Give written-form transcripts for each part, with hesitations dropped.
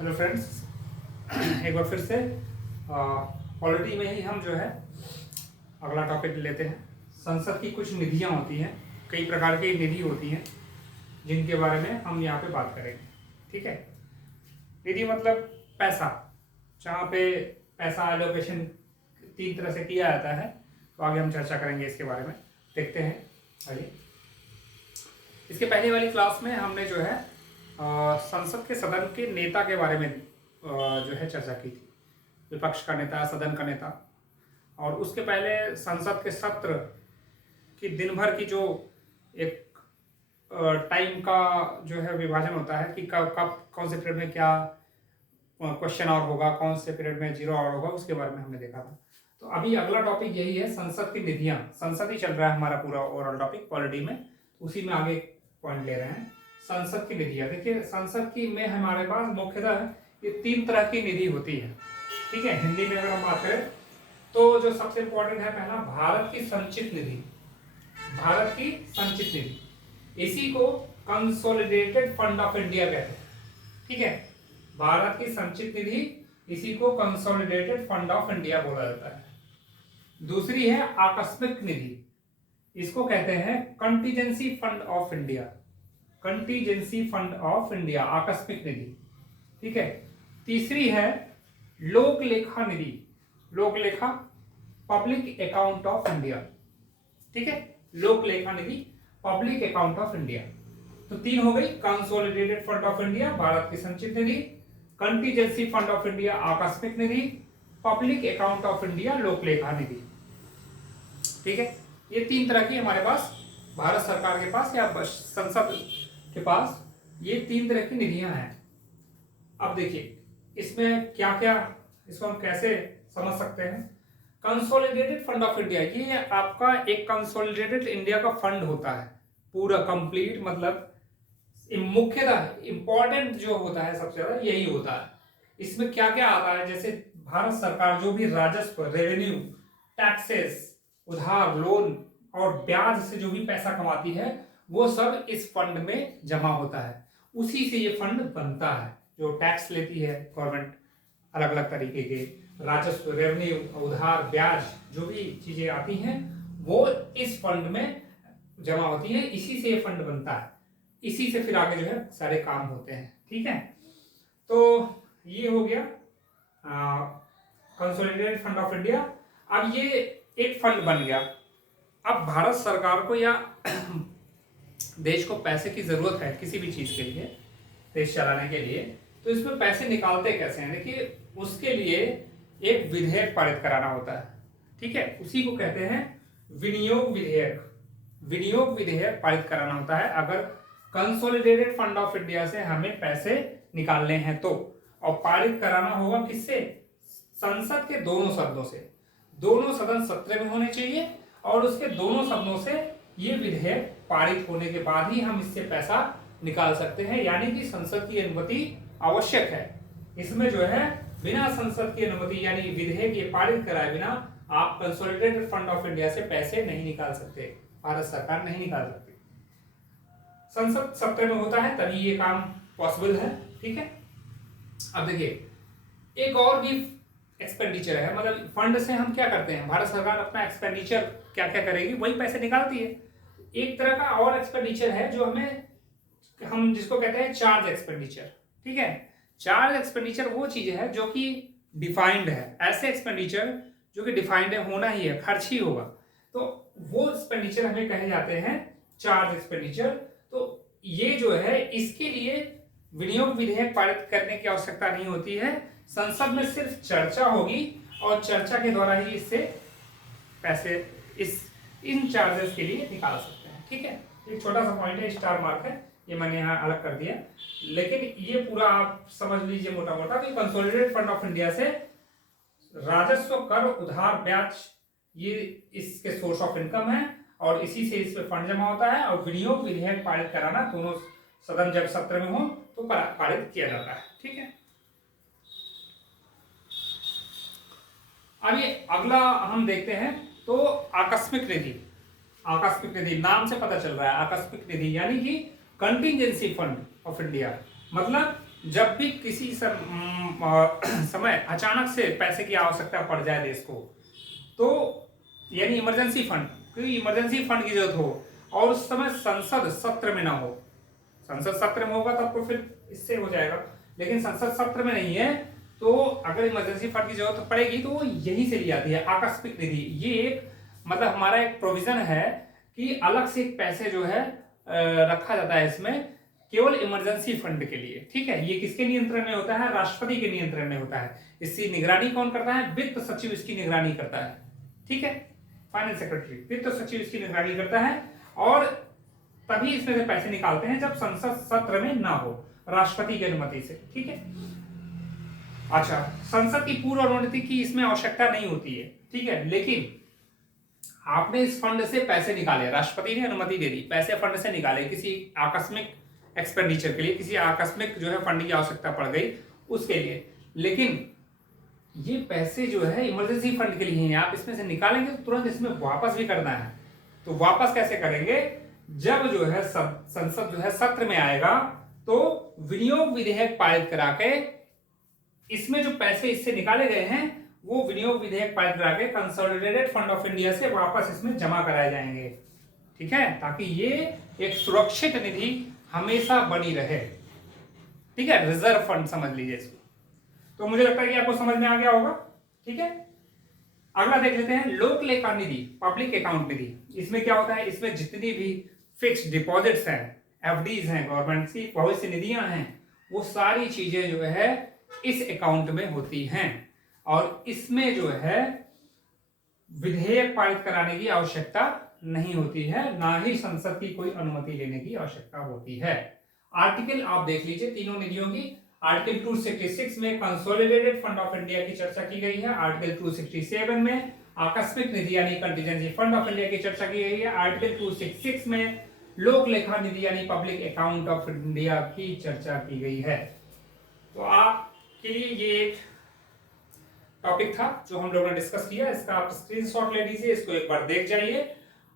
Hello friends, एक बार फिर से पॉलिटी में ही हम जो है अगला टॉपिक लेते हैं। संसद की कुछ निधियां होती हैं, कई प्रकार की निधि होती हैं जिनके बारे में हम यहाँ पे बात करेंगे। ठीक है, निधि मतलब पैसा, जहाँ पे पैसा एलोकेशन 3 तरह से किया जाता है। तो आगे हम चर्चा करेंगे इसके बारे में, देखते हैं। आइए, इसके पहले वाली क्लास में हमने जो है संसद के सदन के नेता के बारे में जो है चर्चा की थी। विपक्ष का नेता, सदन का नेता, और उसके पहले संसद के सत्र की दिन भर की जो एक टाइम का जो है विभाजन होता है कि कब कब कौन से पीरियड में क्या क्वेश्चन आवर होगा, कौन से पीरियड में 0 आवर होगा, उसके बारे में हमने देखा था। तो अभी अगला टॉपिक यही है, संसद की निधियां। संसद ही चल रहा है हमारा पूरा ओवरऑल टॉपिक पॉलिटी में, उसी में आगे पॉइंट ले रहे हैं। संसद की निधियां, देखिए संसद की में हमारे पास मुख्यतः ये 3 तरह की निधि होती है। ठीक है, हिंदी में अगर हम बात करें तो जो सबसे इंपॉर्टेंट है, पहला भारत की संचित निधि। भारत की संचित निधि, इसी को कंसोलिडेटेड फंड ऑफ इंडिया कहते हैं। ठीक है, भारत की संचित निधि, इसी को कंसोलिडेटेड फंड ऑफ इंडिया बोला जाता है। दूसरी है आकस्मिक निधि, इसको कहते हैं contingency fund of India. Contingency fund of India, आकस्मिक निधि। ठीक है, तीसरी है लोक लेखा निधि। लोक लेखा, पब्लिक अकाउंट ऑफ इंडिया। ठीक है, लोक लेखा निधि, पब्लिक अकाउंट ऑफ इंडिया। तो 3 हो गई, consolidated fund of India, Bharat की संचित निधि, कंटीजेंसी फंड ऑफ इंडिया, आकस्मिक निधि, पब्लिक अकाउंट ऑफ इंडिया, लोक लेखा निधि। ठीक है, ये 3 तरह की हमारे पास भारत सरकार के पास या संसद के पास ये 3 तरह की निधियां हैं। अब देखिए इसमें क्या क्या, इसको हम कैसे समझ सकते हैं। कंसोलिडेटेड फंड ऑफ इंडिया, ये आपका एक कंसोलिडेटेड इंडिया का फंड होता है, पूरा कंप्लीट, मतलब मुख्यतः इंपॉर्टेंट जो होता है सबसे ज्यादा यही होता है। इसमें क्या क्या आता है, जैसे भारत सरकार जो भी राजस्व, रेवेन्यू, टैक्सेस, उधार, लोन और ब्याज से जो भी पैसा कमाती है वो सब इस फंड में जमा होता है। उसी से ये फंड बनता है। जो टैक्स लेती है गवर्नमेंट, अलग अलग तरीके के राजस्व, रेवेन्यू, उधार, ब्याज, जो भी चीजें आती हैं वो इस फंड में जमा होती है। इसी से ये फंड बनता है, इसी से फिर आगे जो है सारे काम होते हैं। ठीक है, तो ये हो गया कंसोलिडेटेड फंड ऑफ इंडिया। अब ये एक फंड बन गया। अब भारत सरकार को या देश को पैसे की जरूरत है किसी भी चीज के लिए, देश चलाने के लिए, तो इसमें पैसे निकालते कैसे हैं। देखिए उसके लिए एक विधेयक पारित कराना होता है। ठीक है, उसी को कहते हैं विनियोग विधेयक। विनियोग विधेयक पारित कराना होता है अगर कंसोलिडेटेड फंड ऑफ इंडिया से हमें पैसे निकालने हैं तो। और पारित कराना होगा किससे, संसद के दोनों सदनों से। दोनों सदन सत्र में होने चाहिए और उसके दोनों सदनों से ये विधेयक पारित होने के बाद ही हम इससे पैसा निकाल सकते हैं। यानी कि संसद की अनुमति आवश्यक है। इसमें जो है बिना संसद की अनुमति यानी विधेयक ये पारित कराए बिना आप कंसोलिडेटेड फंड ऑफ इंडिया से पैसे नहीं निकाल सकते, भारत सरकार नहीं निकाल सकती। संसद सत्र में होता है तभी ये काम पॉसिबल है। ठीक है, अब देखिए एक और भी एक्सपेंडिचर है, मतलब फंड से हम क्या करते हैं, भारत सरकार अपना एक्सपेंडिचर क्या क्या करेगी वही पैसे निकालती है। एक तरह का और एक्सपेंडिचर है जो हम जिसको कहते हैं चार्ज एक्सपेंडिचर। ठीक है, चार्ज एक्सपेंडिचर वो चीज है जो कि डिफाइंड है। ऐसे एक्सपेंडिचर जो कि डिफाइंड है, होना ही है, खर्च ही होगा, तो वो एक्सपेंडिचर हमें कहे जाते हैं चार्ज एक्सपेंडिचर। तो ये जो है इसके लिए विनियोग विधेयक पारित करने की आवश्यकता नहीं होती है। संसद में सिर्फ चर्चा होगी और चर्चा के द्वारा ही इससे पैसे इन चार्जेस के लिए निकाल सकते हैं। ठीक है, एक छोटा सा पॉइंट है, स्टार मार्क है, ये मैंने यहाँ अलग कर दिया, लेकिन ये पूरा आप समझ लीजिए मोटा मोटा कि कंसोलिडेटेड फंड ऑफ इंडिया से राजस्व, कर, उधार, ब्याज ये इसके सोर्स ऑफ इनकम है और इसी से इस पे फंड जमा होता है। और विनियोग विधेयक पारित कराना दोनों सदन जब सत्र में हो तो पारित किया जाता है। ठीक है, अब ये अगला हम देखते हैं तो आकस्मिक निधि। आकस्मिक निधि नाम से पता चल रहा है, आकस्मिक निधि यानी कि कंटिजेंसी फंड ऑफ इंडिया, मतलब जब भी किसी समय अचानक से पैसे की आवश्यकता पड़ जाए देश को, तो यानी इमरजेंसी फंड, क्योंकि इमरजेंसी फंड की जरूरत हो और उस समय संसद सत्र में ना हो, संसद सत्र में होगा तब तो फिर इससे हो जाएगा, लेकिन संसद सत्र में नहीं है, तो अगर इमरजेंसी फंड की जरूरत पड़ेगी तो वो यहीं से ली जाती है, आकस्मिक निधि। ये एक मतलब हमारा एक प्रोविजन है कि अलग से एक पैसे जो है रखा जाता है इसमें केवल इमरजेंसी फंड के लिए, ठीक है। ये किसके नियंत्रण में होता है? राष्ट्रपति के नियंत्रण में होता है। इसकी निगरानी कौन करता है? वित्त सचिव इसकी निगरानी करता है, ठीक है। फाइनेंस सेक्रेटरी, वित्त सचिव इसकी निगरानी करता है, और तभी इसमें से पैसे निकालते हैं जब संसद सत्र में ना हो, राष्ट्रपति की अनुमति से, ठीक है। अच्छा, संसद की पूर्व अनुमति की इसमें आवश्यकता नहीं होती है, ठीक है, लेकिन आपने इस फंड से पैसे निकाले, राष्ट्रपति ने अनुमति दे दी, पैसे फंड से निकाले किसी आकस्मिक एक्सपेंडिचर के लिए, किसी आकस्मिक जो है फंड की आवश्यकता पड़ गई उसके लिए, लेकिन ये पैसे जो है इमरजेंसी फंड के लिए हैं, आप इसमें से निकालेंगे तो तुरंत इसमें वापस भी करना है। तो वापस कैसे करेंगे? जब जो है संसद जो है सत्र में आएगा तो विनियोग विधेयक पारित करा के इसमें जो पैसे इससे निकाले गए हैं वो विनियोग विधेयक पारित करा के कंसोलिडेटेड फंड ऑफ इंडिया से वापस इसमें जमा कराए जाएंगे, ठीक है, ताकि ये एक सुरक्षित निधि हमेशा बनी रहे, ठीक है, रिजर्व फंड समझ लीजिए इसको। तो मुझे लगता है कि आपको समझ में आ गया होगा, ठीक है। अगला देख लेते हैं लोक लेखा निधि, पब्लिक अकाउंट निधि। इसमें क्या होता है? इसमें जितनी भी फिक्स्ड डिपॉजिट्स हैं, एफडीज हैं, गवर्नमेंट की भविष्य निधियां हैं, वो सारी चीजें जो है इस अकाउंट में होती हैं, और इसमें जो है विधेयक पारित कराने की आवश्यकता नहीं होती है, ना ही संसद की कोई अनुमति लेने की आवश्यकता होती है। आर्टिकल आप देख लीजिए तीनों निधियों की। आर्टिकल 266 में कंसोलिडेटेड फंड ऑफ इंडिया की चर्चा की गई है। आर्टिकल 267 में आकस्मिक निधि यानी कंटीजेंसी फंड ऑफ इंडिया की चर्चा की गई है। आर्टिकल 266 में लोक लेखा निधि यानी पब्लिक अकाउंट ऑफ इंडिया की चर्चा की गई है। तो आपके लिए ये एक टॉपिक था जो हम लोगों ने डिस्कस किया। इसका आप स्क्रीनशॉट ले लीजिए, इसको एक बार देख जाइए,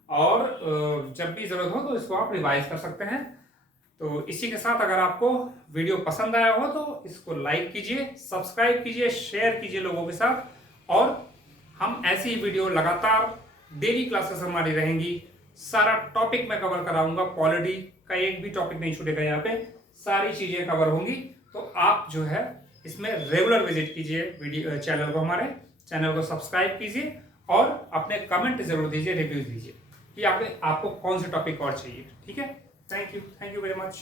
और जब भी जरूरत हो तो इसको आप रिवाइज कर सकते हैं। तो इसी के साथ अगर आपको वीडियो पसंद आया हो तो इसको लाइक कीजिए, सब्सक्राइब कीजिए, शेयर कीजिए लोगों के साथ, और हम ऐसी वीडियो लगातार डेली क्लासेस हमारी रहेंगी। सारा टॉपिक मैं कवर कराऊंगा, पॉलिटी का एक भी टॉपिक नहीं छूटेगा, यहाँ पे सारी चीजें कवर होंगी। तो आप जो है इसमें रेगुलर विजिट कीजिए वीडियो चैनल को, हमारे चैनल को सब्सक्राइब कीजिए, और अपने कमेंट जरूर दीजिए, रिव्यू दीजिए कि आपको कौन से टॉपिक और चाहिए, ठीक है। Thank you very much.